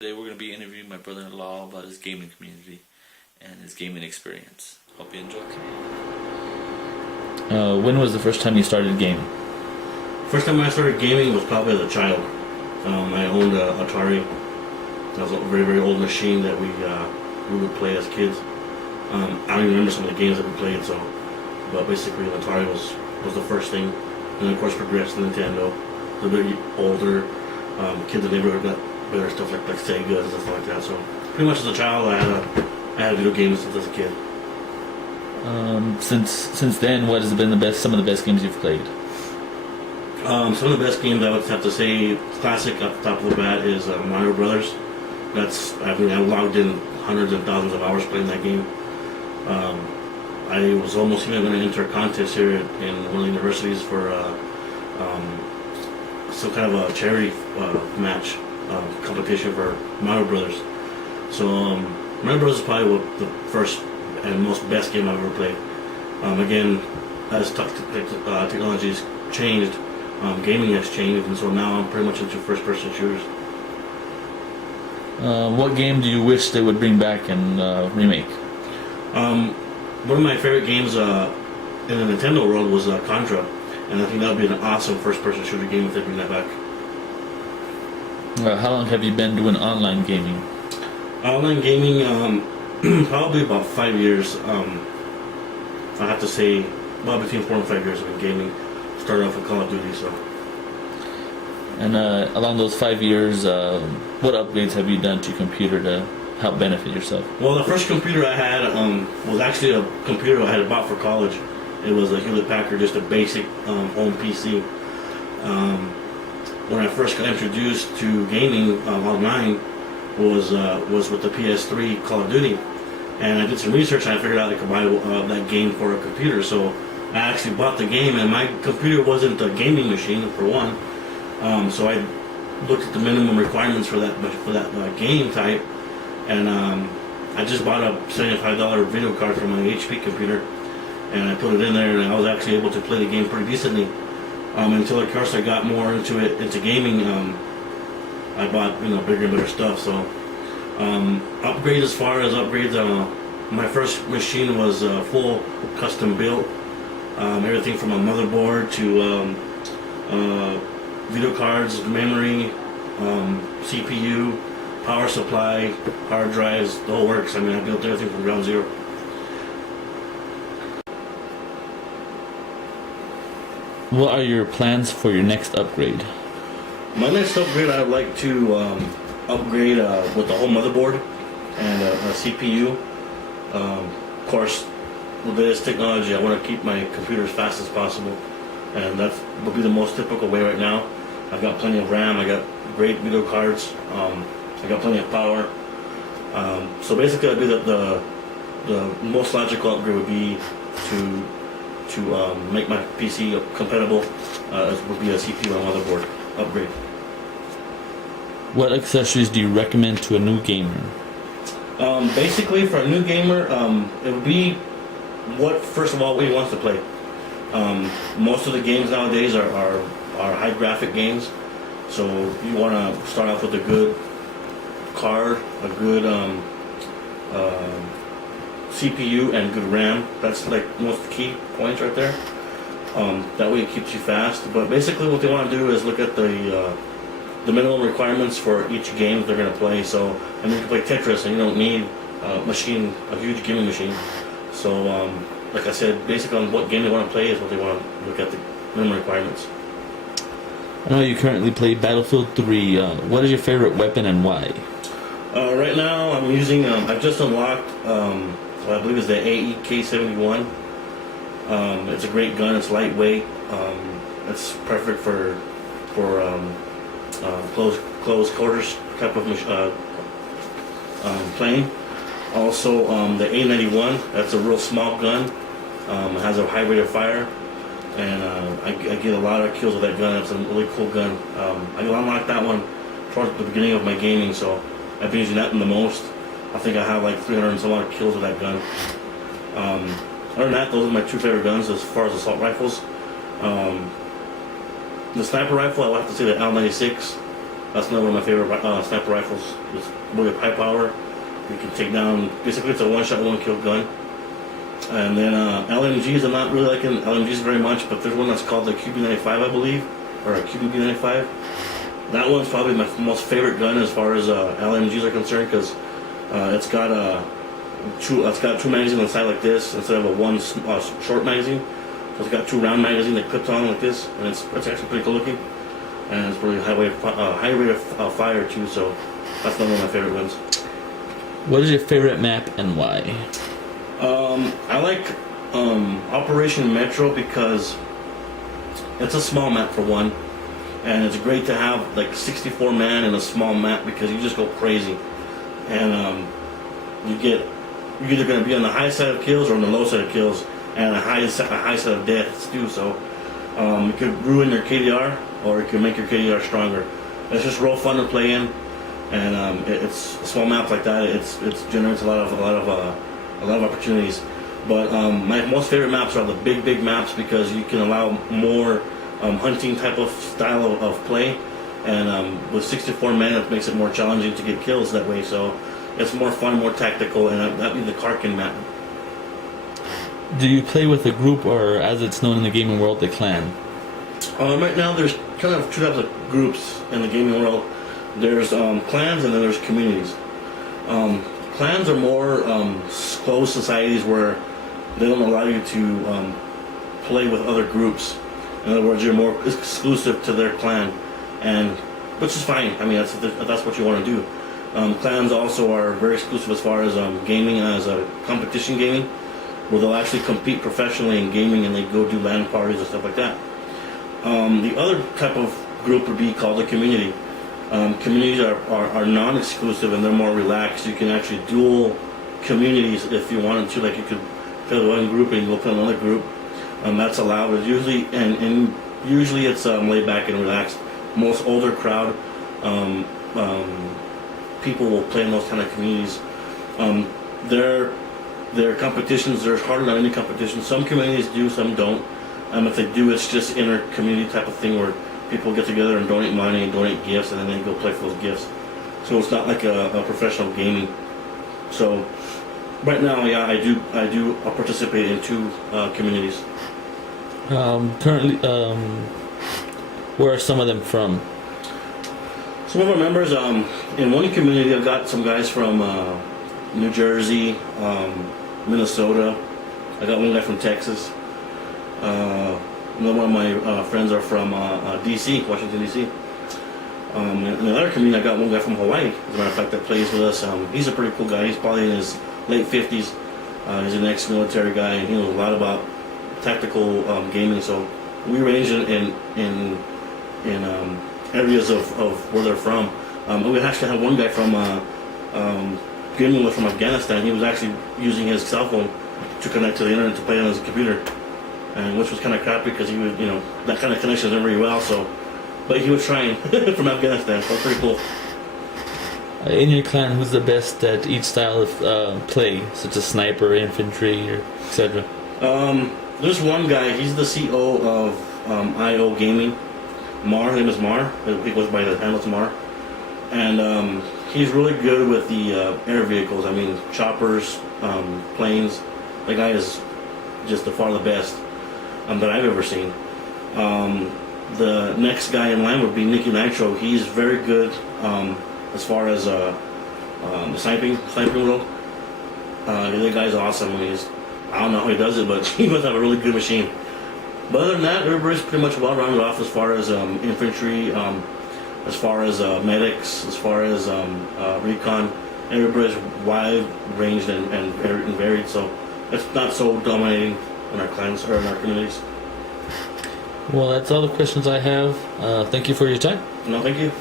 Today we're going to be interviewing my brother-in-law about his gaming community and his gaming experience. Hope you enjoy. When was the first time you started gaming? First time I started gaming was probably as a child. I owned a Atari. That was a very, very old machine that we would play as kids. I don't even remember some of the games that we played, but basically Atari was the first thing. And then of course progressed to Nintendo. A little bit older, kids in the neighborhood got better stuff like Sega and stuff like that. So pretty much as a child I had video games since as a kid. Since then, what has been some of the best games you've played? Some of the best games I would have to say, classic off the top of the bat, is Mario Brothers. I've logged in hundreds and thousands of hours playing that game. I was almost even going to enter a contest here in one of the universities for some kind of a charity match competition for Mario Brothers. So Mario Brothers is probably the first and most best game I've ever played. Again, as technology's changed, gaming has changed, and so now I'm pretty much into first-person shooters. What game do you wish they would bring back and remake? One of my favorite games in the Nintendo world was Contra, and I think that would be an awesome first-person shooter game if they bring that back. How long have you been doing online gaming? Online gaming, probably about 5 years. I have to say, well, between 4 and 5 years I've been gaming. Started off with Call of Duty, so. And along those 5 years, what upgrades have you done to your computer to help benefit yourself? Well, the first computer I had was actually a computer I had bought for college. It was a Hewlett-Packard, just a basic home PC. When I first got introduced to gaming online was with the PS3 Call of Duty, and I did some research and I figured out I could buy that game for a computer. So I actually bought the game, and my computer wasn't a gaming machine for one. So I looked at the minimum requirements for that game type, and I just bought a $75 video card for my HP computer, and I put it in there, and I was actually able to play the game pretty decently. Until of course I got more into gaming, I bought bigger and better stuff. So upgrades, as far as upgrades, my first machine was full custom built. Everything from a motherboard to video cards, memory, CPU, power supply, hard drives, the whole works. I mean, I built everything from ground zero. What are your plans for your next upgrade? My next upgrade, I'd like to upgrade with the whole motherboard and a CPU. Of course, with this technology, I want to keep my computer as fast as possible, and that will be the most typical way right now. I've got plenty of RAM, I got great video cards, I got plenty of power. So basically, I'd be the most logical upgrade would be to make my PC compatible. Would be a CPU and motherboard upgrade. What accessories do you recommend to a new gamer? Basically, for a new gamer, it would be first of all, what he wants to play. Most of the games nowadays are high graphic games, so you want to start off with a good card, a good CPU, and good RAM. That's like most key points right there. That way it keeps you fast. But basically, what they want to do is look at the minimum requirements for each game they're going to play. So, I mean, you can play Tetris, and you don't need a huge gaming machine. So, like I said, basically on what game they want to play is what they want to look at the minimum requirements. I know you currently play Battlefield 3. What is your favorite weapon and why? Right now, I'm using. I've just unlocked. I believe it's the AEK-71. It's a great gun. It's lightweight. It's perfect for close quarters type of playing. Also, the A91. That's a real small gun. It has a high rate of fire, and I get a lot of kills with that gun. It's a really cool gun. I unlocked that one towards the beginning of my gaming, so I've been using that the most. I think I have like 300 and some odd kills with that gun. Other than that, those are my two favorite guns as far as assault rifles. The sniper rifle, I would have to say the L96. That's another one of my favorite sniper rifles. It's really high power. You can take down, basically it's a one-shot, one-kill gun. And then LMGs, I'm not really liking LMGs very much, but there's one that's called the QB95, I believe, or a QB95. That one's probably my most favorite gun as far as LMGs are concerned, because it's got two magazines on the side like this instead of a one short magazine. So it's got two round magazines that clipped on like this, and it's actually pretty cool looking. And it's really high rate of fire too. So that's one of my favorite ones. What is your favorite map and why? I like Operation Metro because it's a small map for one, and it's great to have like 64 man in a small map because you just go crazy, and you're either going to be on the high side of kills or on the low side of kills, and a high side of deaths too. So it could ruin your KDR or it could make your KDR stronger. It's just real fun to play in, and it's a small map like that. It generates a lot of opportunities. But my most favorite maps are the big maps because you can allow more hunting type of style of play, and with 64 men it makes it more challenging to get kills that way. So it's more fun, more tactical, and that'd be the Karkin map. Do you play with a group, or as it's known in the gaming world, the clan? Right now there's kind of two types of groups in the gaming world. There's clans and then there's communities. Clans are more closed societies where they don't allow you to play with other groups. In other words, you're more exclusive to their clan, and which is fine. I mean, that's what you want to do. Clans also are very exclusive as far as gaming, as a competition gaming, where they'll actually compete professionally in gaming and they go do LAN parties and stuff like that. The other type of group would be called a community. Communities are non-exclusive and they're more relaxed. You can actually dual communities if you wanted to. Like you could play with one group and go play another group. That's allowed. But usually, and usually it's laid back and relaxed. Most older crowd people will play in those kind of communities. Their competitions, there's hardly not any competition. Some communities do, some don't. If they do, it's just inter-community type of thing where people get together and donate money and donate gifts, and then they go play for those gifts. So it's not like a professional gaming. So right now, yeah, I do participate in two communities. Currently, where are some of them from? Some of our members, in one community, I've got some guys from New Jersey, Minnesota. I got one guy from Texas. Another one of my friends are from DC, Washington DC. In the other community, I got one guy from Hawaii, as a matter of fact, that plays with us. He's a pretty cool guy. He's probably in his late 50s. He's an ex-military guy, and he knows a lot about tactical gaming. So we range in areas of where they're from. We actually have one guy from gaming from Afghanistan. He was actually using his cell phone to connect to the internet to play on his computer, and which was kind of crappy because he was, that kind of connection isn't very well. So, but he was trying from Afghanistan. So it's pretty cool. In your clan, who's the best at each style of play, such as sniper, infantry, or etc.? There's one guy. He's the CEO of IO Gaming. Mar, his name is Mar. He goes by the handle Mar, and he's really good with the air vehicles. I mean, choppers, planes. The guy is just far the best that I've ever seen. The next guy in line would be Nicky Nitro. He's very good as far as the sniping world. The guy's awesome. I mean, I don't know how he does it, but he must have a really good machine. But other than that, everybody's pretty much well rounded off as far as infantry, as far as medics, as far as recon. Everybody's wide ranged and varied, so it's not so dominating in our clans or in our communities. Well, that's all the questions I have. Thank you for your time. No, thank you.